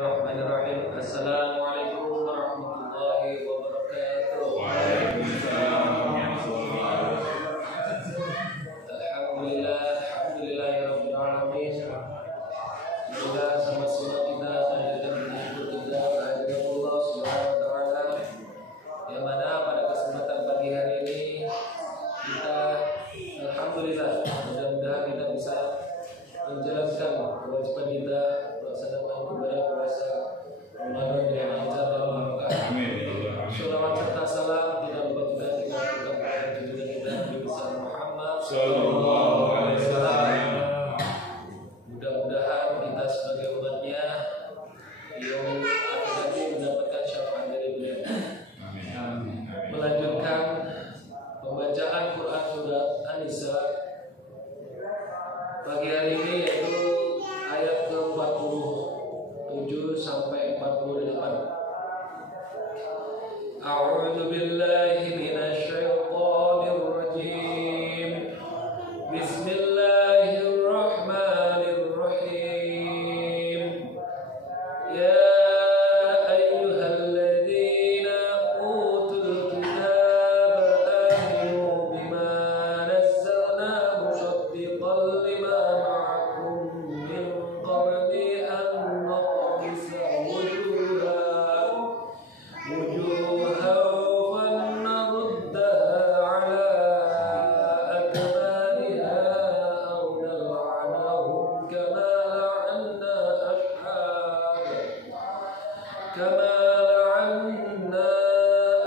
Bismillahirrahmanirrahim. Assalamualaikum warahmatullahi wabarakatuh. Waalaikumsalam warahmatullahi wabarakatuh. Alhamdulillahirabbil alamin. Semoga sama semua kita hadirkan bersyukur kita kehadirat Allah Subhanahu wa taala. Yang mana pada kesempatan pagi hari ini kita alhamdulillah mudah-mudahan kita bisa menjalankan kewajiban kita melaksanakan ibadah puasa Ramadan yang lancar dan berkah. Sholawat serta salam tidak lupa juga kita berikan kepada junjungan kita Nabi besar Muhammad Sallallahu alaihi wasallam. Mudah-mudahan kita sebagai umatnya yang akan nanti mendapatkan syafaat dari beliau. Amin. Melanjutkan pembacaan Quran surat An-Nisa pagi hari ini, yaitu ayat ke-47 sampai 48. A'udzu billahi minasy syaithanir rajim. Bismillahirrahmanirrahim. Ya ayyuhalladzina utul kitaba aminu bima nazzalna musaddiqan lima ma'akum min qabli an naqmisa wujuhan fanaruddaha ala adbariha aw nal'anahum kama la'anna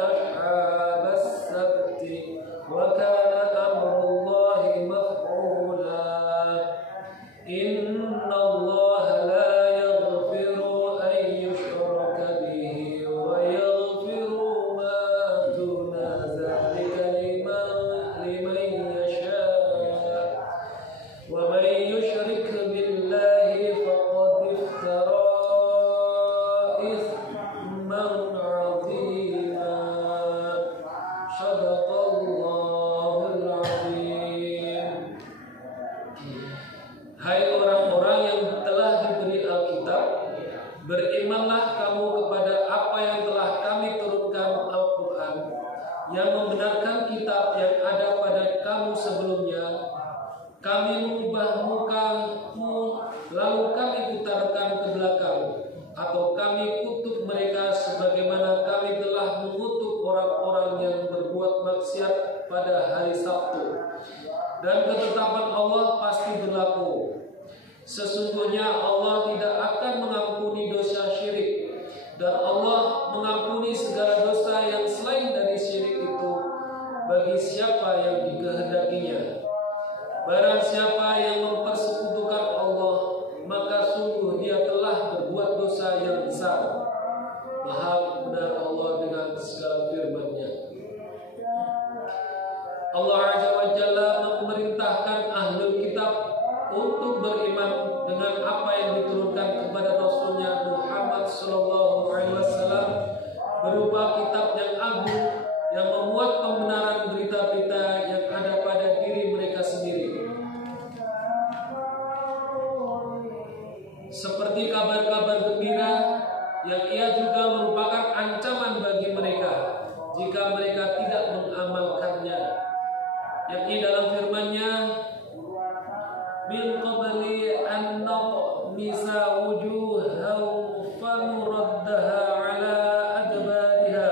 ashab as-sabti wa kana amrullahi maf'ula. Inna Allah la yaghfiru an yushraka bihi wa yaghfiru ma duna dhalika liman yasha. Wa man yushrik billahi faqad iftara ithman 'azima. Shadaqallahul 'azim. Hai orang-orang yang telah diberi Alkitab, berimanlah kamu kepada apa yang telah kami turunkan, Al-Quran, yang membenarkan kitab yang ada pada kamu sebelumnya. Kami mengubah mukamu, lalu kami putarkan ke belakang, atau kami kutuk mereka sebagaimana kami telah mengutuk orang-orang yang berbuat maksiat pada hari Sabtu. Dan ketetapan Allah pasti berlaku. Sesungguhnya Allah tidak akan mengampuni dosa syirik, dan Allah mengampuni segala dosa yang selain dari syirik itu bagi siapa yang dikehendakinya. Barang siapa yang mempersekutukan Allah, maka sungguh dia telah berbuat dosa yang besar. Maha benar Allah dengan segala firman-Nya. Allah Azza wa Jalla memerintahkan ahlul kitab untuk beriman dengan apa yang diturunkan kepada Rasulnya Muhammad Sallallahu Alaihi Wasallam berupa kitab yang agung yang memuat pembenaran berita-berita yang ada pada diri mereka sendiri, seperti kabar-kabar gembira yang ia juga merupakan ancaman bagi mereka jika mereka tidak mengamalkannya, yakni dalam firman-Nya, min qabli an naqmisa wujuhan fanuraddaha ala adbariha,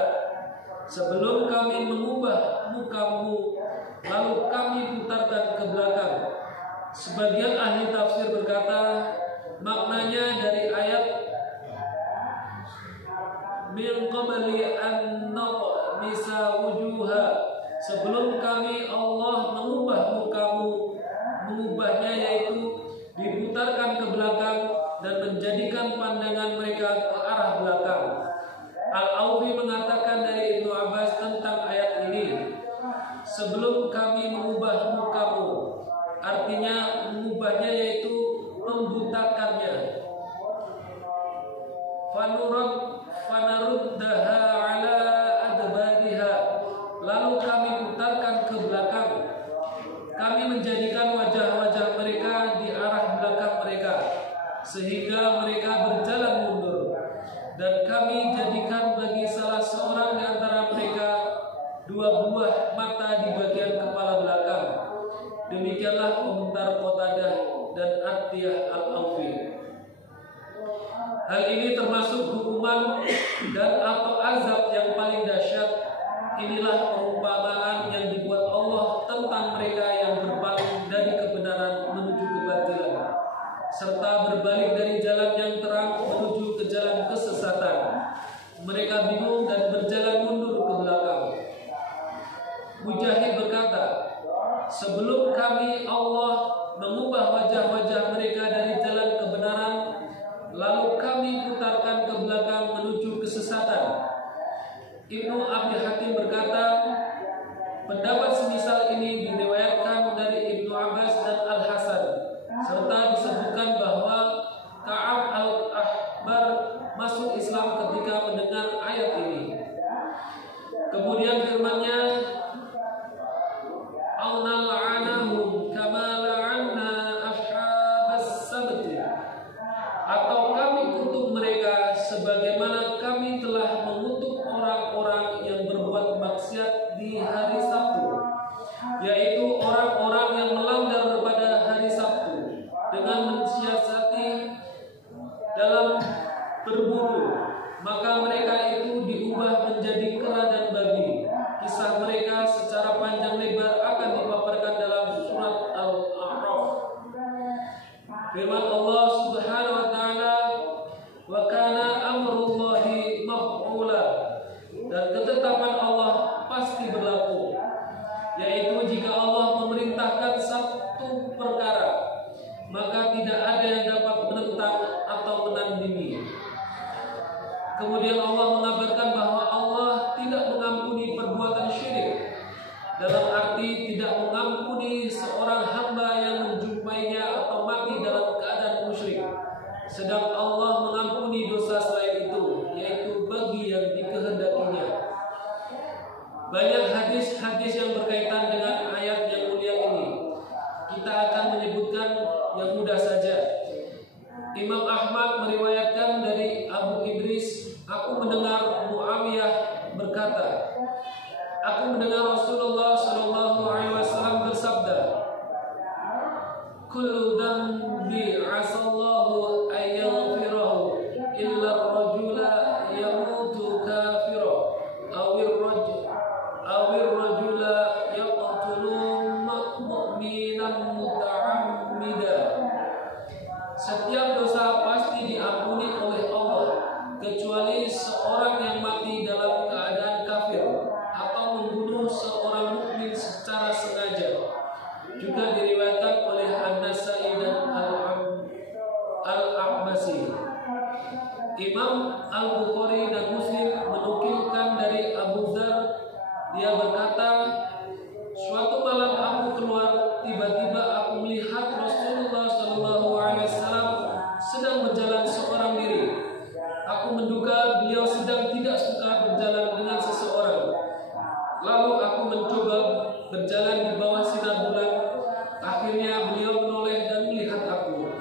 sebelum kami mengubah mukamu lalu kami putarkan ke belakang. Sebagian ahli tafsir berkata, maknanya dari ayat min qabli an naqmisa wujuha, sebelum kami Allah mengubah mukamu, mengubahnya yaitu diputarkan ke belakang dan menjadikan pandangan mereka ke arah belakang. Al-Aufi mengatakan dari Ibnu Abbas tentang ayat ini, sebelum kami mengubah mukamu, artinya mengubahnya yaitu membutakannya. Fanaruddaha ala adbariha, lalu kami putarkan ke belakang. Kami menjadikan wajah-wajah mereka di arah belakang mereka, sehingga mereka berjalan mundur. 2 buah mata di bagian kepala belakang. Demikianlah komentar Qatadah dan Atiyah Al-Aufi. Hal ini termasuk hukuman dan atau azab yang paling dahsyat. Inilah perumpamaan yang dibuat Allah tentang mereka yang berpaling dari kebenaran menuju kebatilan, serta berbalik dari jalan yang terang menuju ke jalan kesesatan. Mereka bingung dan berjalan mundur ke belakang. Mujahid berkata, sebelum kami Allah mengubah wajah-wajah mereka dari jalan kebenaran, lalu kami putarkan ke belakang menuju kesesatan. Ibnu Abi Hatim berkata, pendapat semisal ini diriwayatkan dari Ibnu Abbas dan Al-Hasan, serta disebutkan bahwa Ka'ab Al-Ahbar masuk Islam ketika mendengar ayat ini. Kemudian firman-Nya, "Auna la'anahum kama la'anna ashabas sabti," atau kami kutuk mereka sebagaimana kami telah mengutuk orang-orang yang berbuat maksiat di hari Sabtu, yaitu orang-orang yang melanggar pada hari Sabtu dengan mensiasati dalam berburu, maka mereka itu diubah menjadi kera dan babi. Kisah mereka secara panjang lebar akan dipaparkan dalam surat Al-A'raf. Firman Allah Subhanahu wa taala, "Wa kana amrullahi maf'ula," dan ketetapan Allah pasti berlaku, yaitu jika Allah memerintahkan satu perkara, maka tidak ada yang dapat menentang atau menandingi. Kemudian Allah mengabarkan bahwa Allah tidak mengampuni perbuatan syirik, dalam arti tidak mengampuni seorang hamba yang menjumpainya atau mati dalam keadaan musyrik. Sedang Allah mengampuni dosa selain itu, yaitu bagi yang dikehendakinya. Banyak hadis-hadis yang berkaitan dengan ayat yang mulia ini. Kita akan menyebutkan yang mudah saja. Imam Ahmad meriwayatkan dari Abu Idris, aku mendengar Muawiyah berkata, aku mendengar Rasulullah SAW bersabda, kullu dhanbi asallahu ayyaghfirahu illa ar-rajula yamutu kafira awir rajula yaqtulu mu'minan muta'ammida. Setiap dosa pasti diampuni oleh Allah, kecuali seorang yang mati dalam keadaan kafir atau membunuh seorang mukmin secara sengaja. Juga diriwayatkan oleh An-Nasai dan Al-A'masi. Imam Al-Bukhari dan Muslim menukilkan dari Abu Dzar, dia berkata, suatu malam aku keluar, tiba-tiba aku melihat Rasulullah SAW sedang berjalan seorang diri. Aku menduga beliau sedang tidak suka berjalan dengan seseorang. Lalu aku mencoba berjalan di bawah sinar bulan. Akhirnya beliau menoleh dan melihat aku.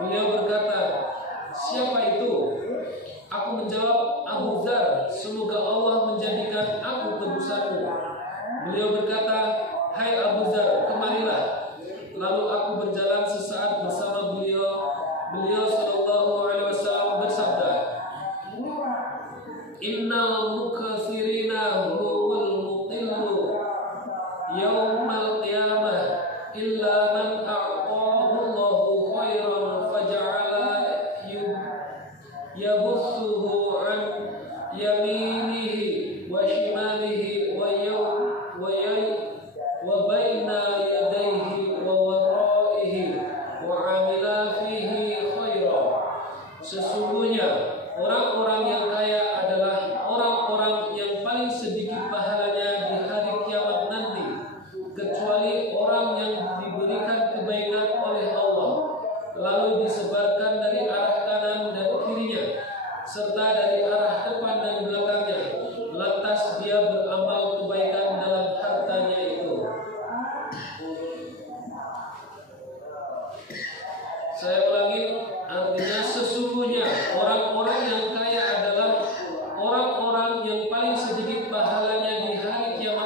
Beliau berkata, siapa itu? Aku menjawab, Abu Dzar, semoga Allah menjadikan aku tebusanmu. Beliau berkata, hai Abu Dzar, kemarilah. Lalu aku berjalan sesaat bersama beliau. Beliau SAW bersabda, innal mukatsirina humul muqillu yaumal qiyamah illa man a'tahu Allahu khairan faja'ala yabuthuhu an yaminihi wa shimalihi wa baina yadayhi wa waraihi wa amila fihi khaira. Sesungguhnya orang-orang yang kaya adalah orang-orang yang paling sedikit pahalanya di hari kiamat nanti, kecuali orang yang diberikan kebaikan oleh Allah, lalu disebarkan dari arah kanan dan kirinya, serta dari arah depan dan belakangnya, lantas dia beramal kebaikan dalam hartanya itu. Saya ulangi, artinya sesungguhnya orang-orang yang kaya adalah orang-orang yang paling sedikit pahalanya di hari kiamat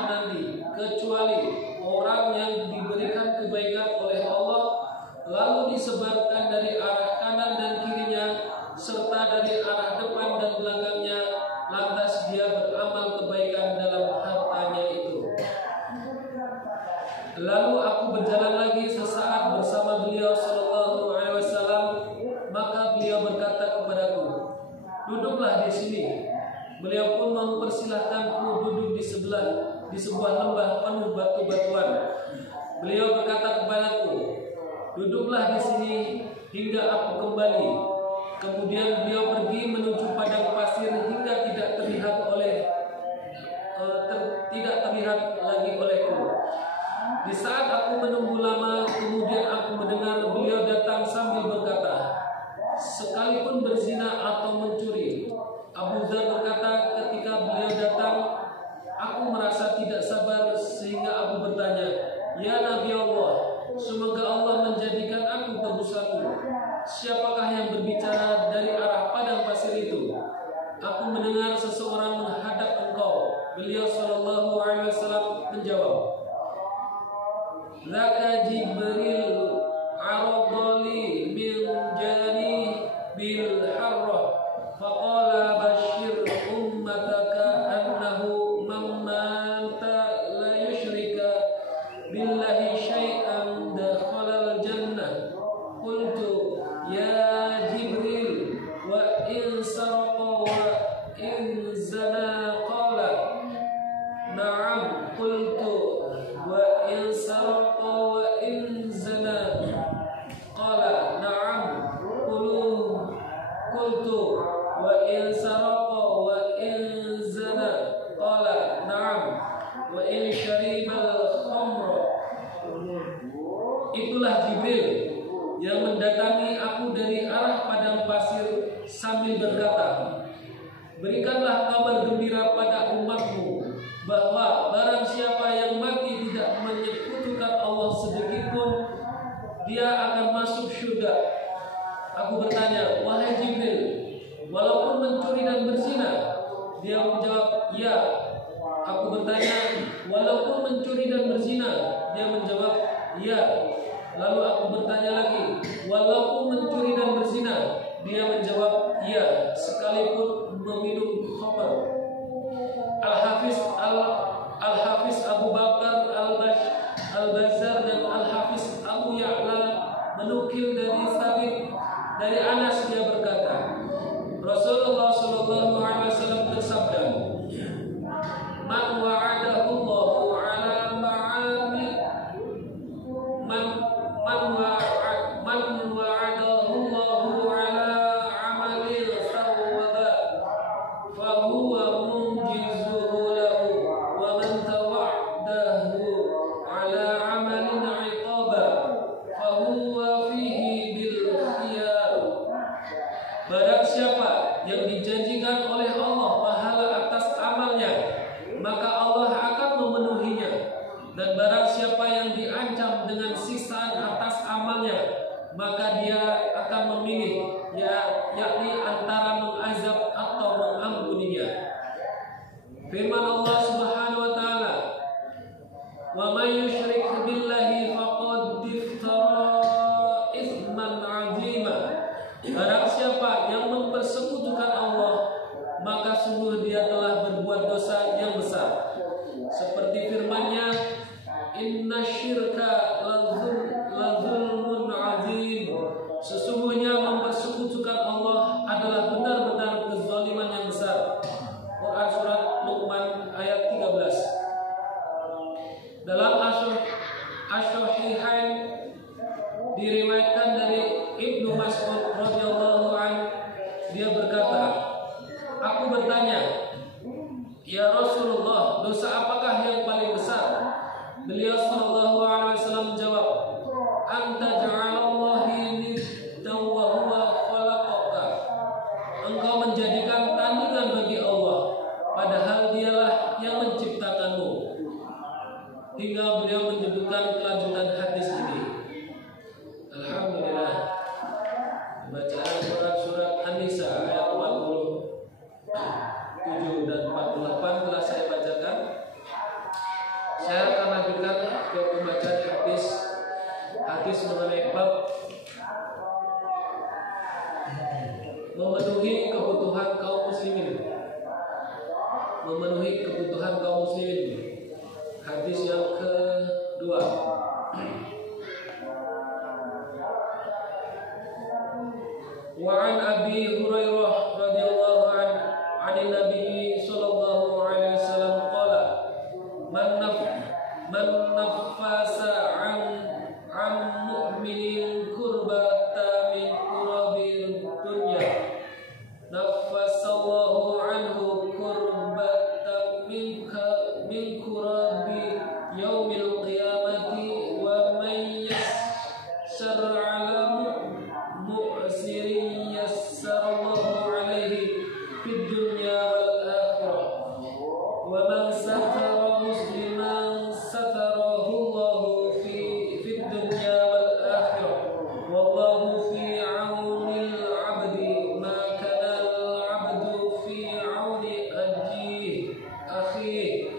serta dari arah depan dan belakangnya, lantas dia beramal kebaikan dalam hartanya itu. Lalu aku berjalan lagi sesaat bersama beliau sallallahu alaihi wasallam, maka beliau berkata kepadaku, "Duduklah di sini." Beliau pun mempersilahkanku duduk di sebuah lembah penuh batu-batuan. Beliau berkata kepadaku, "Duduklah di sini hingga aku kembali." Kemudian beliau pergi menuju padang pasir hingga tidak terlihat lagi olehku. Di saat aku menunggu lama, kemudian aku mendengar beliau datang sambil berkata, "Sekalipun berzina atau mencuri." Abu Dzar berkata ketika beliau datang, aku merasa tidak sabar sehingga aku bertanya, "Ya Nabi Allah, semoga Allah menjadikan aku tebusanmu. Siapakah yang berbicara dari arah padang pasir itu?" Aku mendengar seseorang menghadap engkau. Beliau sallallahu alaihi wasallam menjawab, "Laka Jibril aradali min jani bil harrah faqala bashir ummataka annahu man mata la yushrika billahi syai'an dakhala al-jannah." Qultu, "Ya Jibril, wa in saraqa wa in zana?" Qala, "Na'am." Qultu, "Wa in saraqa wa in zana?" Qala, "Na'am." Qultu, "Wa in saraqa wa in zana?" Qala, "Na'am." Wa in syaribal khamra. Itulah Jibril yang mendatangi aku dari arah padang pasir sambil berkata, "Berikanlah kabar gembira pada umatmu bahwa barang siapa yang mati tidak menyekutukan Allah sedikitpun, dia akan masuk surga." Aku bertanya, "Wahai Jibril, walaupun mencuri dan berzina?" Dia menjawab, "Ya." Aku bertanya, "Walaupun mencuri dan berzina?" Dia menjawab, "Ya." Lalu aku bertanya lagi, "Walaupun mencuri dan berzina?" Dia menjawab, "Ya, sekalipun meminum khamr." Al-Hafiz Abu Bakar Al-Bazzar dan Al-Hafiz Abu Ya'la menukil dari Thabit dari Anas, dia berkata, Rasulullah sallallahu alaihi wasallam bersabda, "Man wa'adahu Allahu ala ma'ami man wa'adahu Allahu ala amalin sawwaba fa huwa munjizuhu lahu wa man tawa'adahu ala amalin 'iqaba fa huwa fihi bil khiyar." Barang siapa yang dijanjikan oleh Allah pahala atas amalnya, maka Allah akan memenuhinya. Dan barang siapa yang diancam dengan siksaan atas amalnya, maka dia akan memilih, yakni antara mengazab atau mengampuninya. Firman Allah Subhanahu wa taala, "Wa may yusyrik billahi faqad iftara itsman 'azima." Barang siapa yang mempersekutukan Allah, maka sungguh dia telah berbuat dosa yang besar. Seperti firman-Nya, "Inna syirka lazulmun 'azim." Sesungguhnya mempersekutukan Allah adalah benar-benar kezaliman yang besar. Quran surat Luqman ayat 13. Dalam Asy-Syahihain diriwayatkan dari Ibnu Mas'ud radhiyallahu anhu, dia berkata, aku bertanya, "Ya Rasulullah, dosa apakah yang paling besar?" Beliau sallallahu alaihi wasallam menjawab, "Anta ja'alallahi niddan wa huwa khalaqaka." Engkau menjadikan tandingan bagi Allah, padahal dialah yang menciptakanmu. Hingga beliau menyebutkan kelanjutan hadis ini. Alhamdulillah. Bacaan surat An-Nisa ayat 47 dan 48 telah saya bacakan. Saya akan lanjutkan ke pembacaan hadis mengenai bab memenuhi kebutuhan kaum muslimin. Memenuhi kebutuhan kaum muslimin. Hadis yang kedua. Wa an Abi Hurairah radhiyallahu anhu 'an Nabi sallallahu alaihi wasallam qala man nafasa an mu'minin kurbata min kurabil dunya nafasallahu anhu kurbata min kurabi yaumil qiyamati wa man yassar ala mu'sirin yassarallahu alaihi fid dunya wal akhirah wa man satara musliman satarahu Allahu fid dunya wal akhirah wallahu fi aunil 'abdi ma kana al-'abdu fi auni akhihi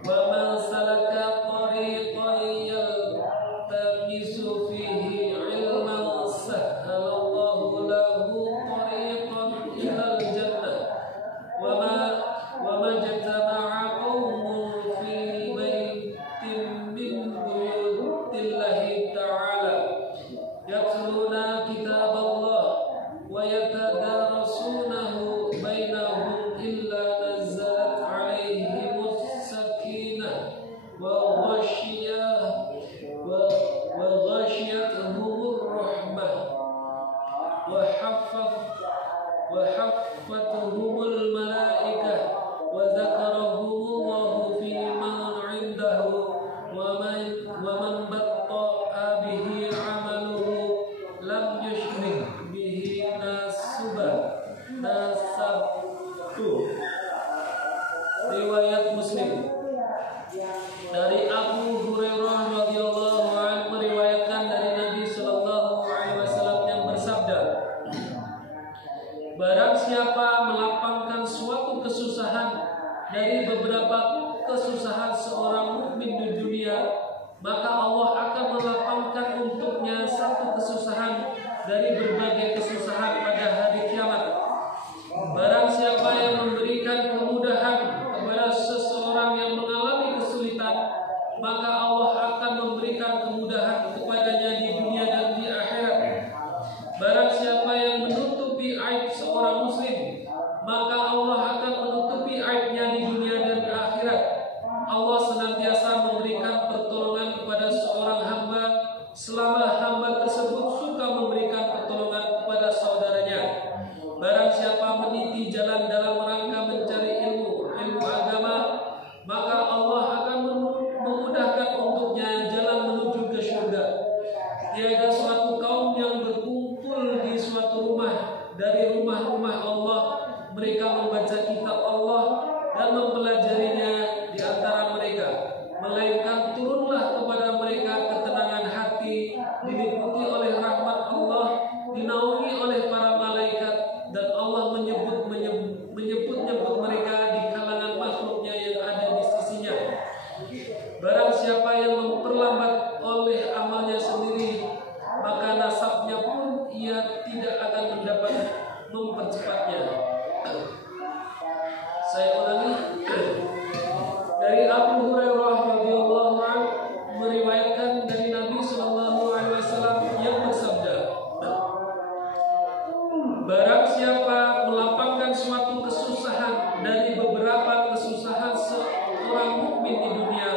wa man salaka tariqan yaltamisu fihi 'ilman sahhalallahu lahu tariqan ilal jannah wa ma jatama'a qaumun fi baitin min buyutillahi ta'ala yatluna kitaballah wa yatadarasunahu bainahum illa nazalat 'alaihimus sakinah wa ghashiyatuhumur rahmah wa haffatuhumul malaikah wa dzakarahumullahu fi man 'indahu wa man batta'a bihi 'amaluhu lam yushrik bihi nasabtu. Riwayat Muslim. Dari Abu Hurairah radhiyallahu anhu meriwayatkan dari Nabi sallallahu alaihi wasallam yang bersabda, barang siapa melapangkan suatu kesusahan dari beberapa kesusahan seorang mukmin di dunia, maka Allah akan melapangkan untuknya satu kesusahan dari berbagai kesusahan pada hari kiamat. Barang siapa yang memberikan kemudahan kepada seseorang yang mengalami kesulitan, maka Allah akan memberikan kemudahan kepadanya di dunia dan di akhirat. Barang siapa yang menutupi aib seorang muslim, maka Allah akan menutupi aibnya di dunia dan akhirat. Allah senantiasa memberikan pertolongan kepada seorang hamba selama hamba tersebut suka memberikan pertolongan kepada saudaranya. Barang siapa meniti jalan dalam rangka mencari ilmu agama, maka Allah akan memudahkan untuknya jalan menuju ke surga. Tiada suatu kaum yang berkumpul di suatu rumah dari rumah-rumah Allah, mereka membaca kitab Allah dan mempelajarinya di antara mereka, melainkan turunlah kepada mereka ketenangan hati, diliputi oleh rahmat Allah, dinaungi oleh para malaikat, dan Allah menyebut mereka di kalangan makhluknya yang ada di sisinya. Barang siapa yang memperlambat oleh amalnya sendiri, maka nasabnya pun ia tidak akan mendapat mempercepatnya. Saya ulangi. Dari Abu Hurairah radhiyallahu anhu meriwayatkan dari Nabi sallallahu alaihi wasallam yang bersabda, barang siapa melapangkan suatu kesusahan dari beberapa kesusahan seorang mukmin di dunia,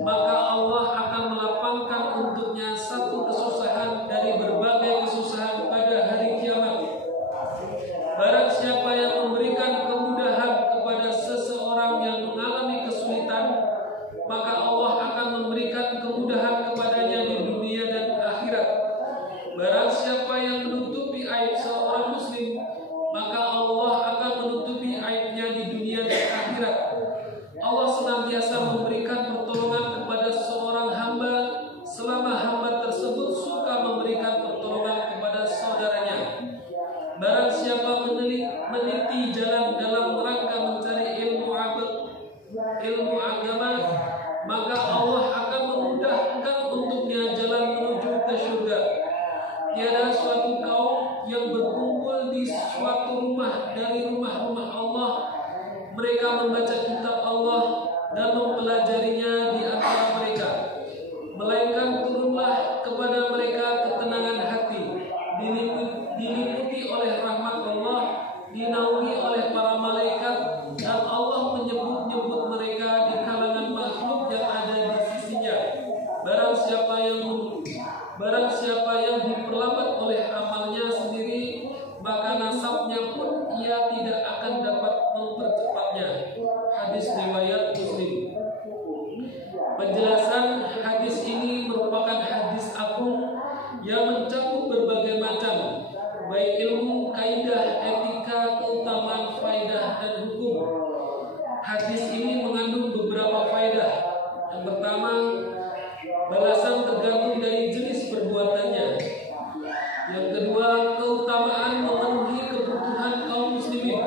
maka Allah akan melapangkan untuknya satu kesusahan dari berbagai kesusahan pada hari kiamat. Barang siapa yang memberikan kemudahan kepada seseorang yang mengalami kesulitan, maka Allah akan memberikan kemudahan kepadanya di dunia dan akhirat. Barang siapa yang menutupi aib seorang muslim, maka Allah akan menutupi aibnya di dunia dan akhirat. Allah senantiasa memberikan pertolongan kepada seorang hamba selama hamba tersebut suka memberikan pertolongan kepada saudaranya. Barang siapa meniti jalan dalam rangka mencari ilmu agama, maka Allah akan memudahkan untuknya jalan menuju ke surga. Tiada suatu kaum yang berkumpul di suatu suatu rumah dari rumah-rumah Allah, mereka membaca kitab Allah dan mempelajarinya di antara mereka. Melainkan turunlah kepada mereka ketenangan hati, diliputi oleh rahmat Allah, dinaungi oleh para malaikat, dan Allah menyebut-nyebut mereka di kalangan makhluk yang ada di sisinya. Barang siapa yang diperlambat oleh amalnya sendiri, maka nasabnya pun ia tidak akan dapat mempercepatnya. Hadis riwayat Muslim. Penjelasan hadis ini merupakan hadis agung yang mencakup berbagai macam, baik ilmu, kaidah, etika, keutamaan, faidah, dan hukum. Hadis ini mengandung beberapa faidah. Yang pertama, balasan tergantung dari jenis perbuatannya. Yang kedua, keutamaan memenuhi kebutuhan kaum muslimin,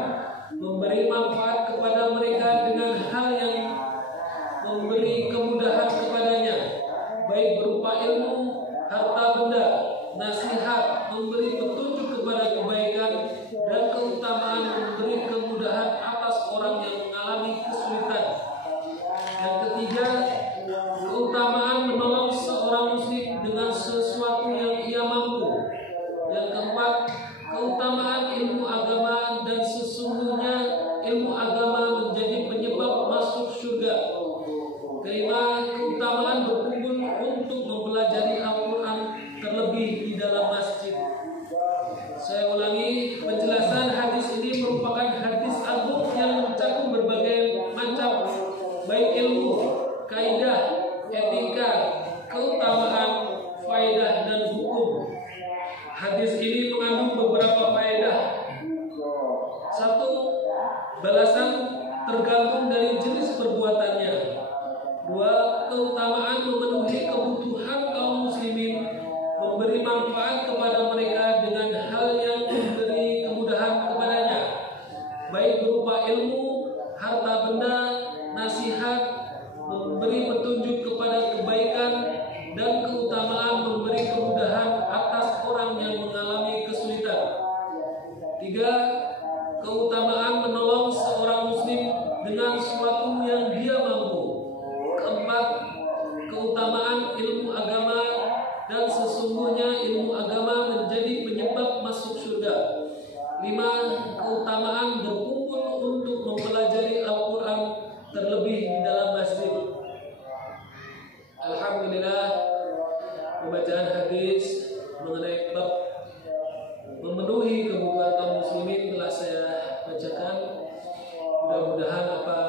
memberi manfaat kepada mereka dengan hal yang memberi kemudahan kepadanya, baik berupa ilmu, harta benda, nasihat, memberi petunjuk kepada kebaikan, dan keutamaan memberi kemudahan atas orang yang mengalami kesulitan. Yang ketiga, keutamaan menolong seorang muslim dengan sesuatu yang ia mampu. Yang keempat, keutamaan ilmu agama, dan sesungguhnya ilmu agama menjadi penyebab masuk surga. Kelima, keutamaan berkumpul untuk mempelajari Al-Quran, terlebih di dalam masjid. Saya ulangi, penjelasan hadis ini merupakan hadis agung yang mencakup berbagai macam, baik ilmu, kaidah, etika, keutamaan, faidah, dan hukum. Hadis ini mengandung beberapa faedah. 1. Balasan tergantung dari jenis perbuatannya. 2. Keutamaan memenuhi kebutuhan kaum muslimin, memberi manfaat kepada mereka dengan hal yang memberi kemudahan kepadanya, baik berupa ilmu, harta benda, nasihat, memberi petunjuk kepada kebaikan, dan keutamaan memberi kemudahan atas orang yang mengalami kesulitan. 3. Keutamaan menolong seorang muslim dengan sesuatu yang dia mampu. 4. Keutamaan ilmu agama, dan sesungguhnya ilmu agama menjadi penyebab masuk surga. 5. Keutamaan berkumpul untuk mempelajari Al-Quran, terlebih di dalam masjid. Alhamdulillah, pembacaan hadis mengenai bab memenuhi kebutuhan kaum muslimin telah saya bacakan. Mudah-mudahan apa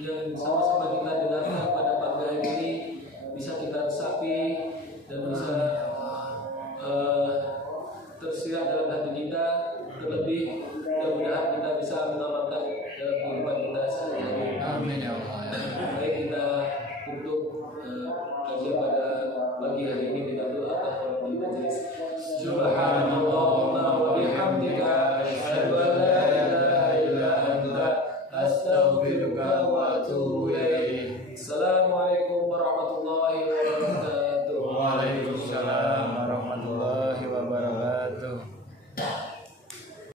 yang sama-sama kita dengarkan pada pagi hari ini bisa kita resapi dan bisa tersirat dalam hati kita. Terlebih mudah-mudahan kita bisa mengamalkan dalam kehidupan kita sehari-hari. Amin ya Allah. Baik, kita tutup kajian pada pagi hari ini dengan doa tahiyyatul majelis. Subhanallahumma wa bihamdika, asyhadu an la ilaha illa anta, astaghfiruka wa atubu ilaik. Assalamualaikum warahmatullahi